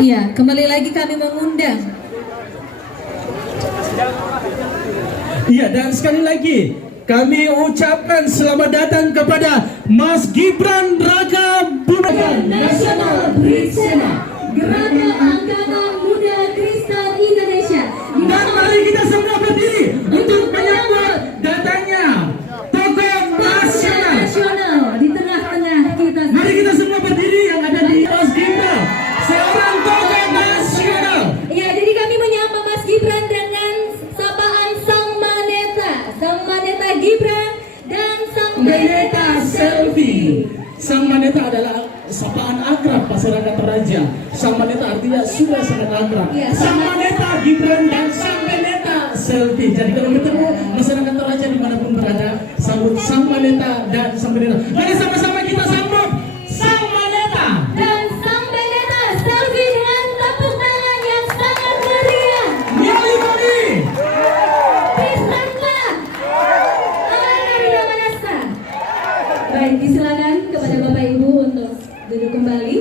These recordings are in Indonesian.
Iya, kembali lagi kami mengundang. Iya, dan sekali lagi kami ucapkan selamat datang kepada Mas Gibran Raka Buming Nasional Britsena, Gerakan Angkatan Muda Kristen Indonesia. Dan mari kita semua berdiri untuk menyambut datangnya tokoh nasional. Di tengah-tengah kita. Mari kita semua berdiri yang ada di Mas Gibran, seorang tokoh nasional. Ya, jadi kami menyapa Mas Gibran dengan sapaan Sang Maneta Gibran dan Sang Maneta Selvi. Sang Maneta adalah sapaan akrab masyarakat Toraja. Sang Maneta artinya sudah sangat akrab. Ya, Sang Maneta Gibran dan Sang Maneta Selvi. Jadi kalau bertemu masyarakat Toraja dimanapun berada, sambut Sang Maneta dan Sang Maneta. Mari sama-sama kita sambut Sang Maneta dan Sang Maneta Selvi dengan tepuk tangan yang sangat meriah. Mali. Bismillah. Alhamdulillah. Baik, disilakan kepada Bapak Ibu untuk duduk kembali.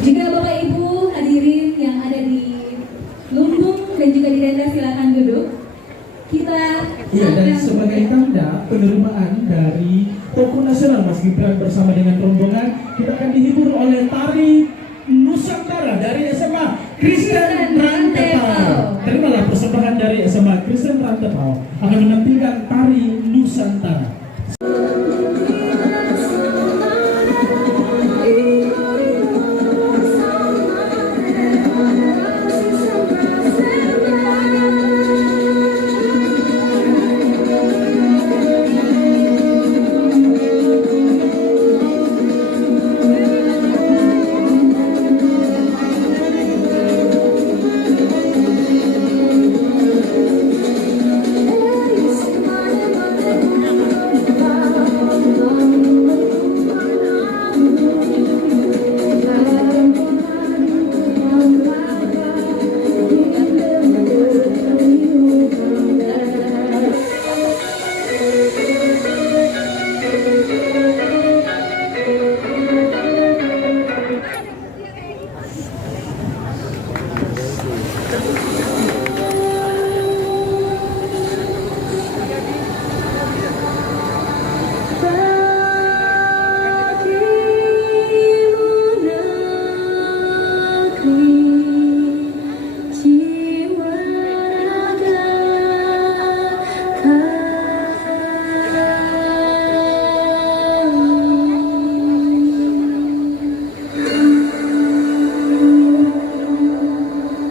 Jika Bapak Ibu hadirin yang ada di lumbung dan juga di tenda, silakan duduk. Kita Iya, dan sebagai tanda penerimaan dari tokoh nasional Mas Gibran bersama dengan rombongan, kita akan dihibur oleh tari Nusantara dari SMA Kristen Rantepao. Terimalah persembahan dari SMA Kristen Rantepao akan menampilkan tari Nusantara.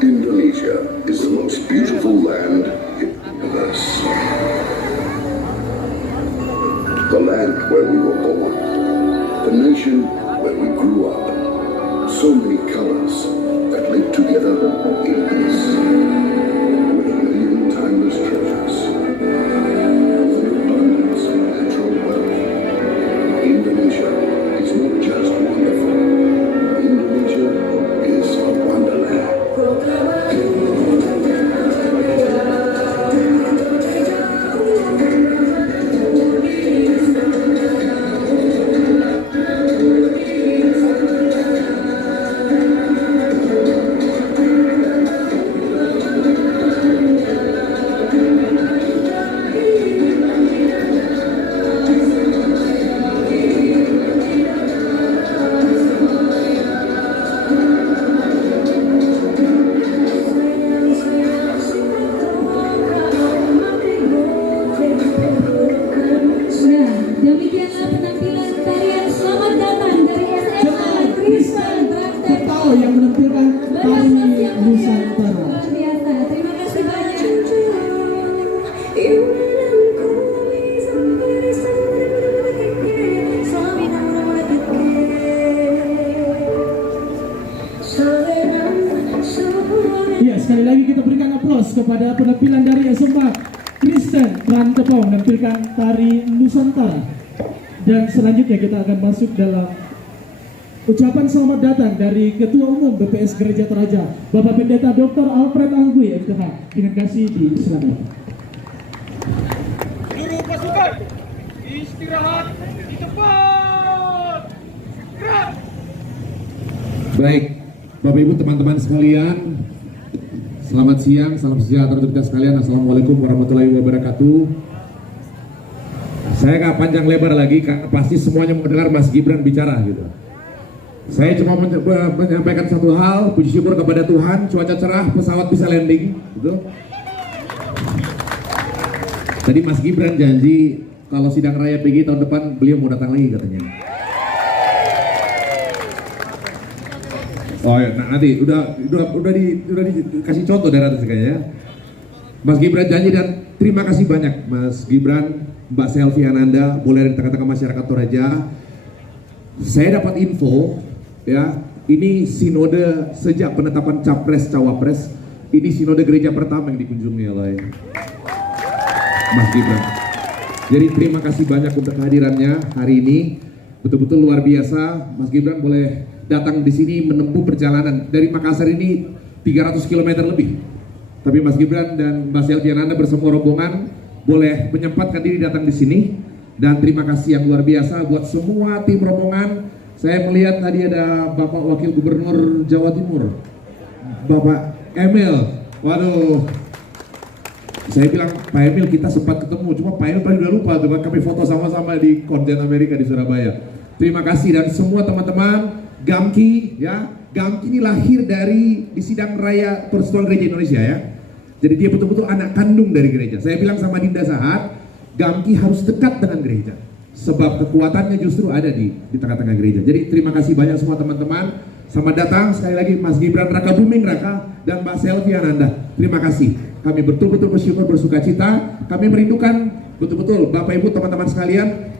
Indonesia is the most beautiful land in the universe. The land where we were born, the nation where we grew up. So many colors that live together in peace, with a million timeless treasures, with an abundance of natural wealth. Indonesia is not just wonderful. Indonesia is a wonderland. Nah, demikianlah penampilan tarian selamat datang dari SMA Kristen Rantepao Yang menampilkan tari Nusantara. Nusantara. Luar biasa. Terima kasih banyak. Iya, sekali lagi kita berikan aplaus kepada penampilan dari SMA Kristen Rantepao menampilkan tari Nusantara. Dan selanjutnya kita akan masuk dalam ucapan selamat datang dari Ketua Umum BPS Gereja Toraja, Bapak Pendeta Dr. Alfred Anggui, FKH. Dengan kasih disilakan. Seluruh pasukan istirahat di tempat. Gerak. Baik, Bapak Ibu teman-teman sekalian, selamat siang, salam sejahtera untuk kita sekalian. Assalamualaikum warahmatullahi wabarakatuh. Saya nggak panjang lebar lagi karena pasti semuanya mendengar Mas Gibran bicara gitu. Saya cuma menyampaikan satu hal, puji syukur kepada Tuhan, cuaca cerah, pesawat bisa landing gitu. Tadi Mas Gibran janji kalau sidang raya PGI tahun depan beliau mau datang lagi katanya. Oh ya, nah nanti udah dikasih contoh dari atas kayaknya. Mas Gibran janji dan terima kasih banyak Mas Gibran, Mbak Selvi Ananda, boleh di tengah-tengah masyarakat Toraja. Saya dapat info ya, ini sinode sejak penetapan capres cawapres, ini sinode gereja pertama yang dikunjungi oleh Mas Gibran. Jadi terima kasih banyak untuk kehadirannya hari ini, betul-betul luar biasa. Mas Gibran boleh datang di sini menempuh perjalanan dari Makassar ini 300 km lebih. Tapi Mas Gibran dan Mbak Selvi Ananda bersama rombongan boleh menyempatkan diri datang di sini, dan terima kasih yang luar biasa buat semua tim rombongan. Saya melihat tadi ada Bapak Wakil Gubernur Jawa Timur, Bapak Emil. Waduh, saya bilang Pak Emil kita sempat ketemu, cuma Pak Emil udah lupa tuh, kami foto sama-sama di Konten Amerika di Surabaya. Terima kasih dan semua teman-teman Gamki ya. Gamki ini lahir di sidang raya Persatuan Gereja Indonesia ya. Jadi dia betul-betul anak kandung dari gereja. Saya bilang sama Dinda Sahat, Gamki harus dekat dengan gereja, sebab kekuatannya justru ada di tengah-tengah gereja. Jadi terima kasih banyak semua teman-teman. Selamat datang sekali lagi Mas Gibran Raka Buming Raka dan Mbak Selvi Ananda. Terima kasih. Kami betul-betul bersyukur, bersuka cita. Kami merindukan betul-betul Bapak Ibu teman-teman sekalian,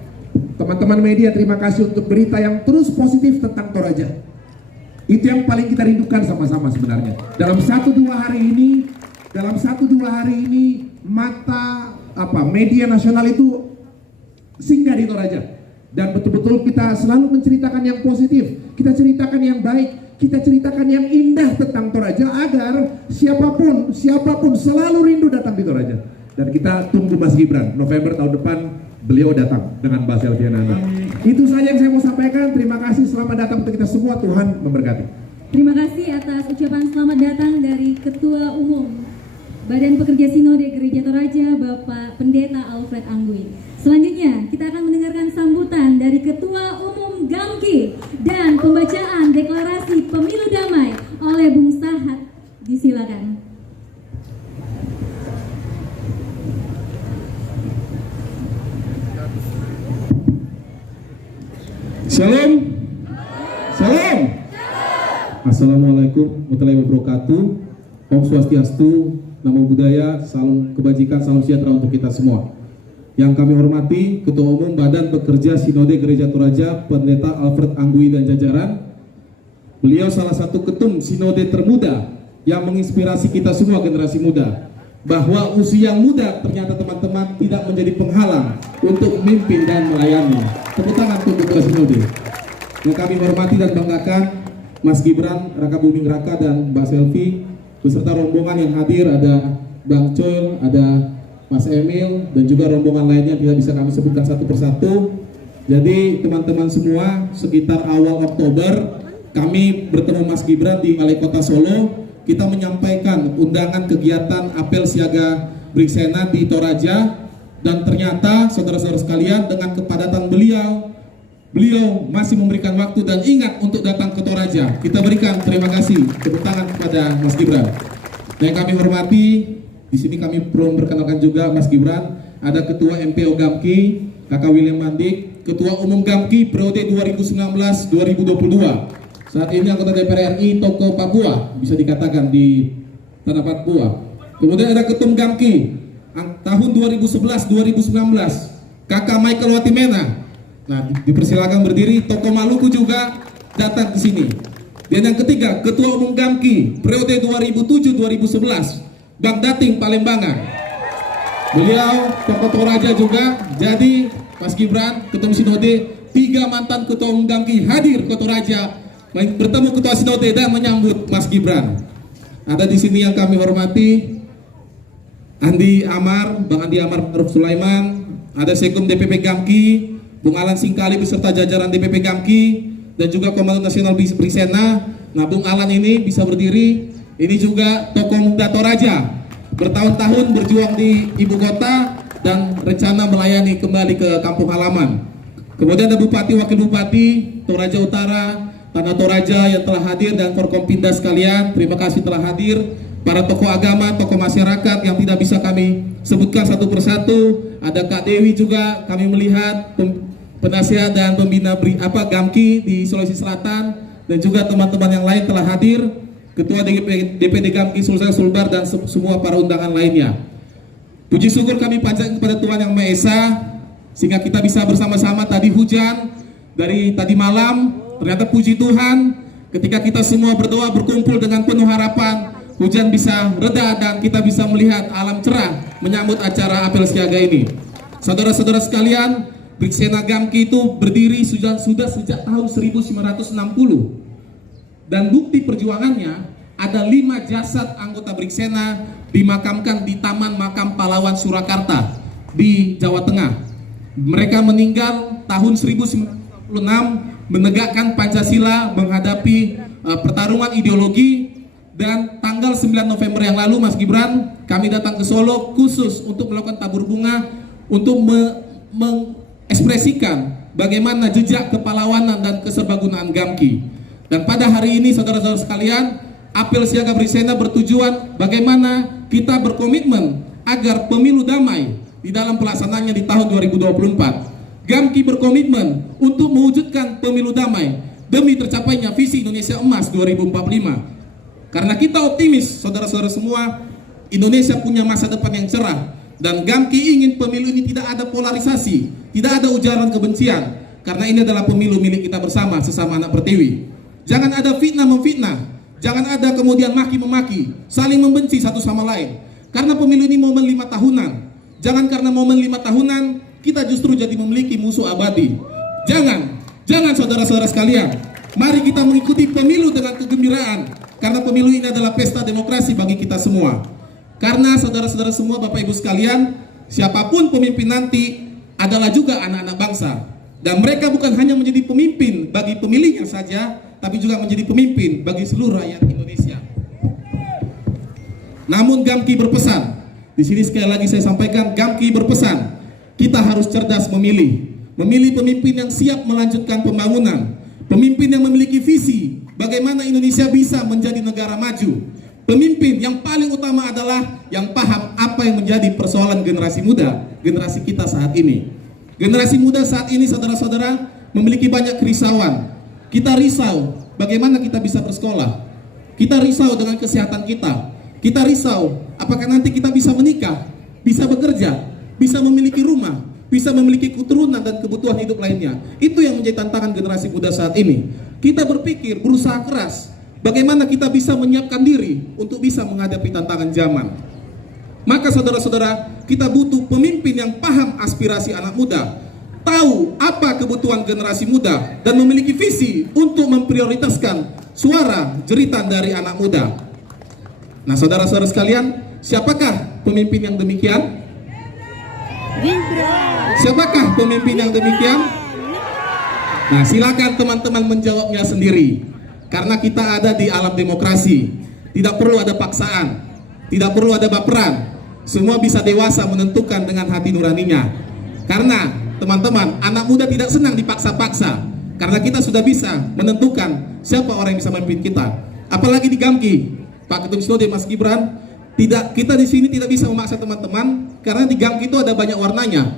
teman-teman media, terima kasih untuk berita yang terus positif tentang Toraja. Itu yang paling kita rindukan sama-sama sebenarnya. Dalam 1-2 hari ini mata media nasional itu singgah di Toraja. Dan betul-betul kita selalu menceritakan yang positif, kita ceritakan yang baik, kita ceritakan yang indah tentang Toraja agar siapapun selalu rindu datang di Toraja. Dan kita tunggu Mas Gibran, November tahun depan beliau datang dengan Mbak Selvi Ananda. Itu saja yang saya mau sampaikan. Terima kasih, selamat datang untuk kita semua. Tuhan memberkati. Terima kasih atas ucapan selamat datang dari Ketua Umum Badan Pekerja Sinode Gereja Toraja, Bapak Pendeta Alfred Anggui. Selanjutnya kita akan mendengarkan sambutan dari Ketua Umum Gamki dan pembacaan deklarasi pemilu damai oleh Bung Sahat. Disilakan. Shalom. Salam. Assalamualaikum warahmatullahi wabarakatuh. Om Swastiastu, Namo Buddhaya, salam kebajikan, salam sejahtera untuk kita semua. Yang kami hormati Ketua Umum Badan Pekerja Sinode Gereja Toraja, Pendeta Alfred Anggui dan jajaran. Beliau salah satu ketum sinode termuda yang menginspirasi kita semua generasi muda, bahwa usia yang muda ternyata teman-teman tidak menjadi penghalang untuk memimpin dan melayani. Tepuk tangan untuk Ketua Sinode. Yang kami hormati dan banggakan Mas Gibran Raka Buming Raka dan Mbak Selvi beserta rombongan yang hadir, ada Bang Coil, ada Mas Emil, dan juga rombongan lainnya tidak bisa kami sebutkan satu persatu. Jadi teman-teman semua, sekitar awal Oktober kami bertemu Mas Gibran di Balai Kota Solo. Kita menyampaikan undangan kegiatan apel siaga Briksena di Toraja, dan ternyata saudara-saudara sekalian, dengan kepadatan beliau masih memberikan waktu dan ingat untuk datang ke Toraja. Kita berikan terima kasih, tepuk tangan kepada Mas Gibran. Dan yang kami hormati, di sini kami perlu memperkenalkan juga Mas Gibran, ada Ketua MPO Gamki, Kakak William Mandik, Ketua Umum Gamki periode 2019-2022. Saat ini anggota DPR RI Toko Papua, bisa dikatakan di Tanah Papua. Kemudian ada Ketum Gamki tahun 2011-2019, Kakak Michael Watimena. Nah, dipersilakan berdiri. Toko Maluku juga datang ke sini. Dan yang ketiga, Ketua Umum Gamki periode 2007-2011, Bang Dating Palembanga. Beliau Toko Toraja juga. Jadi Mas Gibran, Ketua Sinode, 3 mantan Ketua Umum Gamki hadir ke Toraja, bertemu Ketua Sinode dan menyambut Mas Gibran. Ada di sini yang kami hormati Andi Amar, Bang Andi Amar Maruf Sulaiman, ada Sekum DPP Gamki, Bung Alan Singkali beserta jajaran DPP Gamki, dan juga Komando Nasional Briksena. Nah, Bung Alan ini bisa berdiri. Ini juga tokoh muda Toraja, bertahun-tahun berjuang di ibu kota dan rencana melayani kembali ke kampung halaman. Kemudian ada Bupati, Wakil Bupati Toraja Utara, Tanah Toraja yang telah hadir, dan Forkompinda sekalian, terima kasih telah hadir. Para tokoh agama, tokoh masyarakat yang tidak bisa kami sebutkan satu persatu. Ada Kak Dewi juga, kami melihat penasihat dan pembina Gamki di Sulawesi Selatan, dan juga teman-teman yang lain telah hadir. Ketua DPD Gamki Sulsel Sulbar dan semua para undangan lainnya. Puji syukur kami panjatkan kepada Tuhan Yang Maha Esa sehingga kita bisa bersama-sama. Tadi hujan dari tadi malam, ternyata puji Tuhan ketika kita semua berdoa berkumpul dengan penuh harapan, hujan bisa reda dan kita bisa melihat alam cerah menyambut acara apel siaga ini. Saudara-saudara sekalian, Briksena Gamki itu berdiri sudah sejak tahun 1960, dan bukti perjuangannya ada 5 jasad anggota Briksena dimakamkan di Taman Makam Pahlawan Surakarta di Jawa Tengah. Mereka meninggal tahun 1946 menegakkan Pancasila menghadapi pertarungan ideologi. Dan tanggal 9 November yang lalu, Mas Gibran, kami datang ke Solo khusus untuk melakukan tabur bunga untuk mengekspresikan bagaimana jejak kepahlawanan dan keserbagunaan Gamki. Dan pada hari ini, saudara-saudara sekalian, apel siaga Briksena bertujuan bagaimana kita berkomitmen agar pemilu damai di dalam pelaksanaannya di tahun 2024. Gamki berkomitmen untuk mewujudkan pemilu damai demi tercapainya visi Indonesia Emas 2045. Karena kita optimis, saudara-saudara semua, Indonesia punya masa depan yang cerah. Dan Gamki ingin pemilu ini tidak ada polarisasi, tidak ada ujaran kebencian. Karena ini adalah pemilu milik kita bersama, sesama anak Pertiwi. Jangan ada fitnah memfitnah, jangan ada kemudian maki-memaki, saling membenci satu sama lain. Karena pemilu ini momen 5 tahunan. Jangan karena momen 5 tahunan, kita justru jadi memiliki musuh abadi. Jangan saudara-saudara sekalian. Mari kita mengikuti pemilu dengan kegembiraan. Karena pemilu ini adalah pesta demokrasi bagi kita semua. Karena saudara-saudara semua, Bapak Ibu sekalian, siapapun pemimpin nanti adalah juga anak-anak bangsa. Dan mereka bukan hanya menjadi pemimpin bagi pemilihnya saja, tapi juga menjadi pemimpin bagi seluruh rakyat Indonesia. Namun Gamki berpesan, di sini sekali lagi saya sampaikan, Gamki berpesan, kita harus cerdas memilih pemimpin yang siap melanjutkan pembangunan, pemimpin yang memiliki visi bagaimana Indonesia bisa menjadi negara maju. Pemimpin yang paling utama adalah yang paham apa yang menjadi persoalan generasi muda, generasi kita saat ini. Generasi muda saat ini, saudara-saudara, memiliki banyak kerisauan. Kita risau bagaimana kita bisa bersekolah. Kita risau dengan kesehatan kita. Kita risau apakah nanti kita bisa menikah, bisa bekerja, bisa memiliki rumah, bisa memiliki keturunan dan kebutuhan hidup lainnya. Itu yang menjadi tantangan generasi muda saat ini. Kita berpikir, berusaha keras, bagaimana kita bisa menyiapkan diri untuk bisa menghadapi tantangan zaman. Maka saudara-saudara, kita butuh pemimpin yang paham aspirasi anak muda, tahu apa kebutuhan generasi muda, dan memiliki visi untuk memprioritaskan suara jeritan dari anak muda. Nah, saudara-saudara sekalian, siapakah pemimpin yang demikian? Siapakah pemimpin yang demikian? Nah, silakan teman-teman menjawabnya sendiri. Karena kita ada di alam demokrasi, tidak perlu ada paksaan, tidak perlu ada baperan. Semua bisa dewasa menentukan dengan hati nuraninya. Karena teman-teman, anak muda tidak senang dipaksa-paksa. Karena kita sudah bisa menentukan siapa orang yang bisa memimpin kita. Apalagi di Gamki, Pak Ketum Sinode Mas Gibran, kita di sini tidak bisa memaksa teman-teman karena di Gamki itu ada banyak warnanya.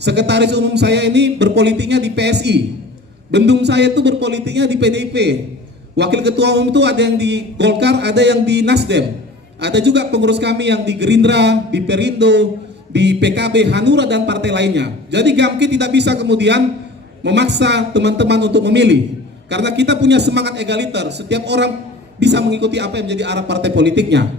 Sekretaris umum saya ini berpolitiknya di PSI. Bendung saya itu berpolitiknya di PDIP. Wakil ketua umum itu ada yang di Golkar, ada yang di Nasdem. Ada juga pengurus kami yang di Gerindra, di Perindo, di PKB, Hanura, dan partai lainnya. Jadi Gamki tidak bisa kemudian memaksa teman-teman untuk memilih. Karena kita punya semangat egaliter, setiap orang bisa mengikuti apa yang menjadi arah partai politiknya.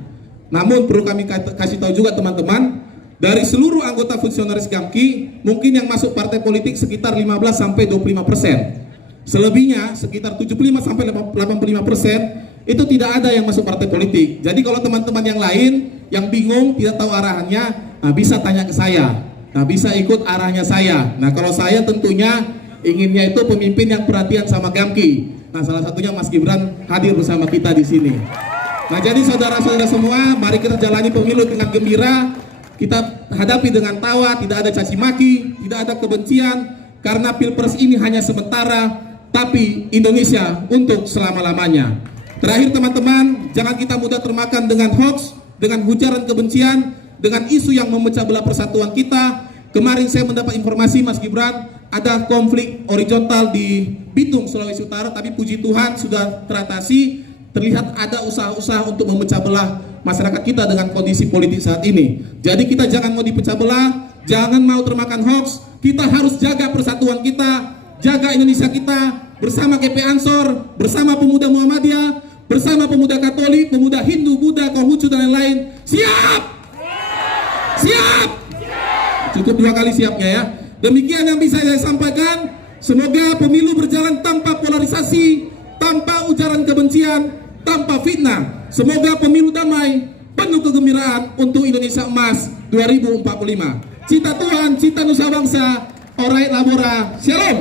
Namun perlu kami kasih tahu juga teman-teman, dari seluruh anggota fungsionaris Gamki, mungkin yang masuk partai politik sekitar 15-25%. Selebihnya sekitar 75-85% itu tidak ada yang masuk partai politik. Jadi kalau teman-teman yang lain yang bingung, tidak tahu arahannya, bisa tanya ke saya. Nah, bisa ikut arahnya saya. Nah, kalau saya tentunya inginnya itu pemimpin yang perhatian sama Gamki. Nah, salah satunya Mas Gibran hadir bersama kita di sini. Nah, jadi saudara-saudara semua, mari kita jalani pemilu dengan gembira. Kita hadapi dengan tawa, tidak ada caci maki, tidak ada kebencian, karena Pilpres ini hanya sementara, tapi Indonesia untuk selama-lamanya. Terakhir teman-teman, jangan kita mudah termakan dengan hoax, dengan ujaran kebencian, dengan isu yang memecah belah persatuan kita. Kemarin saya mendapat informasi Mas Gibran, ada konflik horizontal di Bitung, Sulawesi Utara, tapi puji Tuhan sudah teratasi. Terlihat ada usaha-usaha untuk memecah belah masyarakat kita dengan kondisi politik saat ini. Jadi kita jangan mau dipecah belah, jangan mau termakan hoax. Kita harus jaga persatuan kita, jaga Indonesia kita bersama KP Ansor, bersama pemuda Muhammadiyah, bersama pemuda Katolik, pemuda Hindu, Buddha, Konghucu dan lain-lain. Siap? Siap? Cukup 2 kali siapnya ya. Demikian yang bisa saya sampaikan. Semoga pemilu berjalan tanpa polarisasi, tanpa ujaran kebencian, tanpa fitnah. Semoga pemilu damai, penuh kegembiraan untuk Indonesia Emas 2045. Cita Tuhan, cita Nusa Bangsa. Alright Labora, Shalom.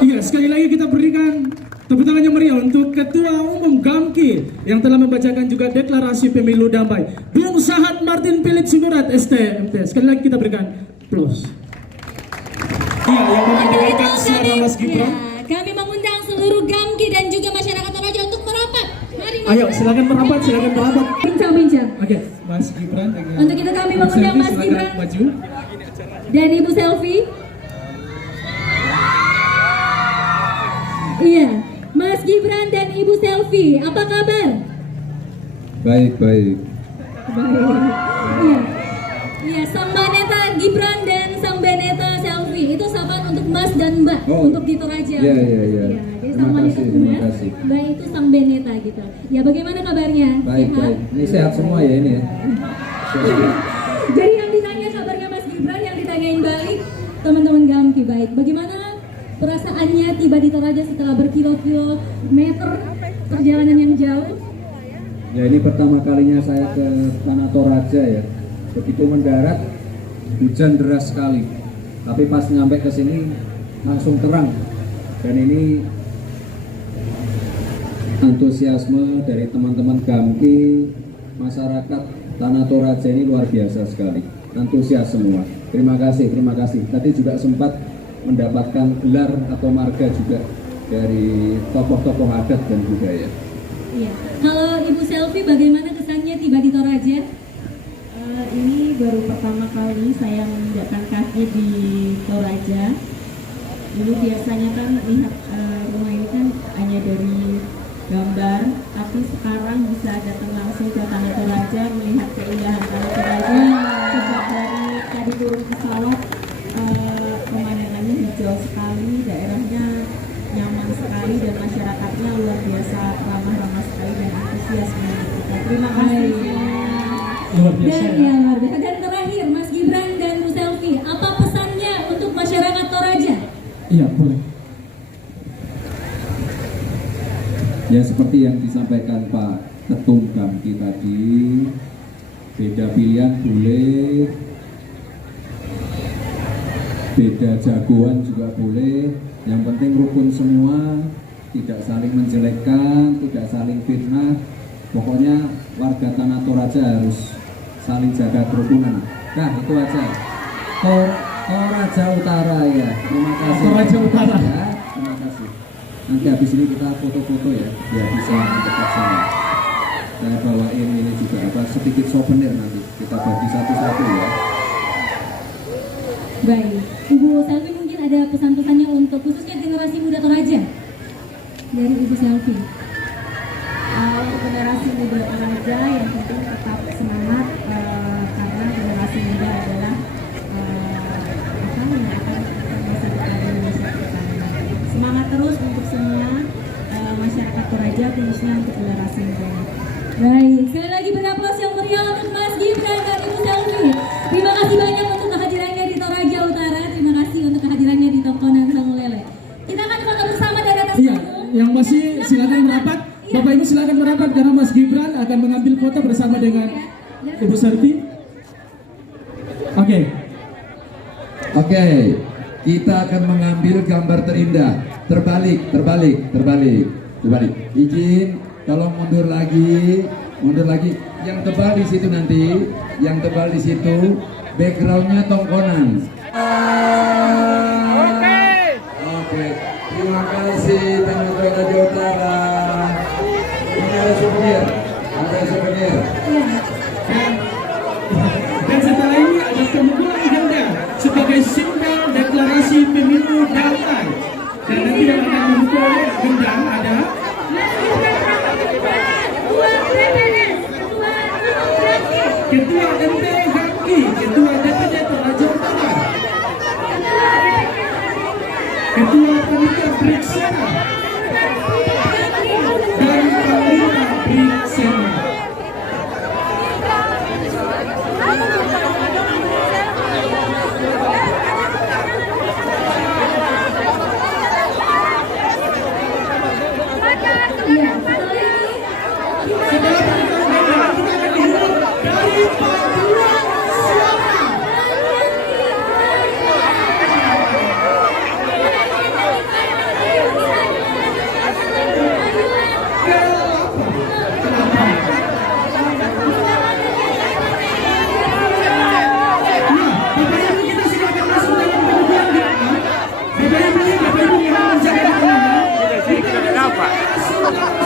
Iya, sekali lagi kita berikan tepuk tangan yang meriah untuk Ketua Umum Gamki yang telah membacakan juga deklarasi pemilu damai, Bung Sahat Martin Philip Sunurat STMT. Sekali lagi kita berikan plus. Iya, yang memperkenalkan suara Mas Gibran. Kami mengundang seluruh Gamki dan juga masyarakat Toraja untuk merapat. Mari, Ayo, silakan merapat, silakan merapat. bincang-bincang. Oke, Mas Gibran. Untuk itu kami mengundang Mas Silakan Gibran maju. dan Ibu Selfie. Iya, Mas Gibran dan Ibu Selfie, apa kabar? Baik. Baik. Iya. Iya, Sang Baneta Gibran dan Sang Baneta Selfie. Itu sapaan untuk Mas dan Mbak untuk di Toraja. Iya. Jadi Sang Baneta terima kasih. Mbak itu Sang Baneta gitu. Ya, bagaimana kabarnya? Sehat? Ini sehat semua ya ini ya. Jadi yang ditanya kabarnya Mas Gibran, yang ditanyain balik teman-teman Gamki. Baik, bagaimana perasaannya tiba di Toraja setelah berkilo-kilometer perjalanan yang jauh? Ya, ini pertama kalinya saya ke Tanah Toraja ya. Begitu mendarat hujan deras sekali. Tapi pas nyampe ke sini langsung terang. Dan ini antusiasme dari teman-teman Gamki, masyarakat Tanah Toraja ini luar biasa sekali. Antusias semua. Terima kasih. Tadi juga sempat mendapatkan gelar atau marga juga dari tokoh-tokoh adat dan budaya. Iya. Kalau Ibu Selfie, bagaimana kesannya tiba di Toraja? Ini baru pertama kali saya menginjakkan kaki di Toraja. Dulu biasanya kan lihat rumah ini kan hanya dari gambar, tapi sekarang bisa datang langsung ke Tanah Toraja, melihat keindahan Tanah Toraja. Sejak dari tadi turun pesawat, pemandangannya hijau sekali, daerahnya nyaman sekali dan masyarakatnya luar biasa ramah-ramah sekali dan antusias dengan kita. Terima kasih. Luar biasa Dan ya. luar biasa. Dan terakhir, Mas Gibran dan Bu Selfie, apa pesannya untuk masyarakat Toraja? Iya, boleh. Ya, seperti yang disampaikan Pak Ketum Gamki tadi, beda pilihan boleh, beda jagoan juga boleh, yang penting rukun semua, tidak saling menjelekkan, tidak saling fitnah. Pokoknya warga Tanah Toraja harus saling jaga kerukunan. Nah, itu aja. Toraja Utara ya. Terima kasih. Toraja Utara. Ya, terima kasih. Nanti habis ini kita foto-foto ya, biar bisa dekat sini. Saya bawain ini juga sedikit souvenir nanti. Kita bagi satu-satu ya. Baik, Ibu Selfie mungkin ada pesan-pesannya untuk khususnya generasi muda Toraja dari Ibu Selfie. Untuk generasi muda Toraja yang penting tetap semangat karena generasi muda adalah menyatakan masa depan Indonesia kita. Semangat terus untuk semua masyarakat Toraja, khususnya untuk generasi muda. Baik, sekali lagi beraplaus yang meriah untuk Mas Gibran dan Ibu Selfie. Terima kasih banyak untuk kehadirannya di Toraja Utara. Terima kasih untuk kehadirannya di Tokonan Samulele. Kita akan foto bersama dari atas Iya, panggung. yang masih silakan merapat. Bapak Ibu silakan merapat karena Mas Gibran akan mengambil foto bersama dengan Ibu Selfie. Oke. kita akan mengambil gambar terindah. Terbalik. Izin, tolong mundur lagi. Yang tebal di situ nanti, backgroundnya tongkonan. Oke. Terima kasih teman-teman Jawa Utara. Ini ada souvenir. Dan setelah ini ada pemukulan ganda sebagai simbol deklarasi pemilu damai. Dan nanti yang akan memukul gendang ada Ketua MPHI, Ketua DPD Toraja Utara, Ketua Panitia Briksena, dan Panglima Briksena. Bapak Ibu yang menjaga keamanan, kita akan masuk dalam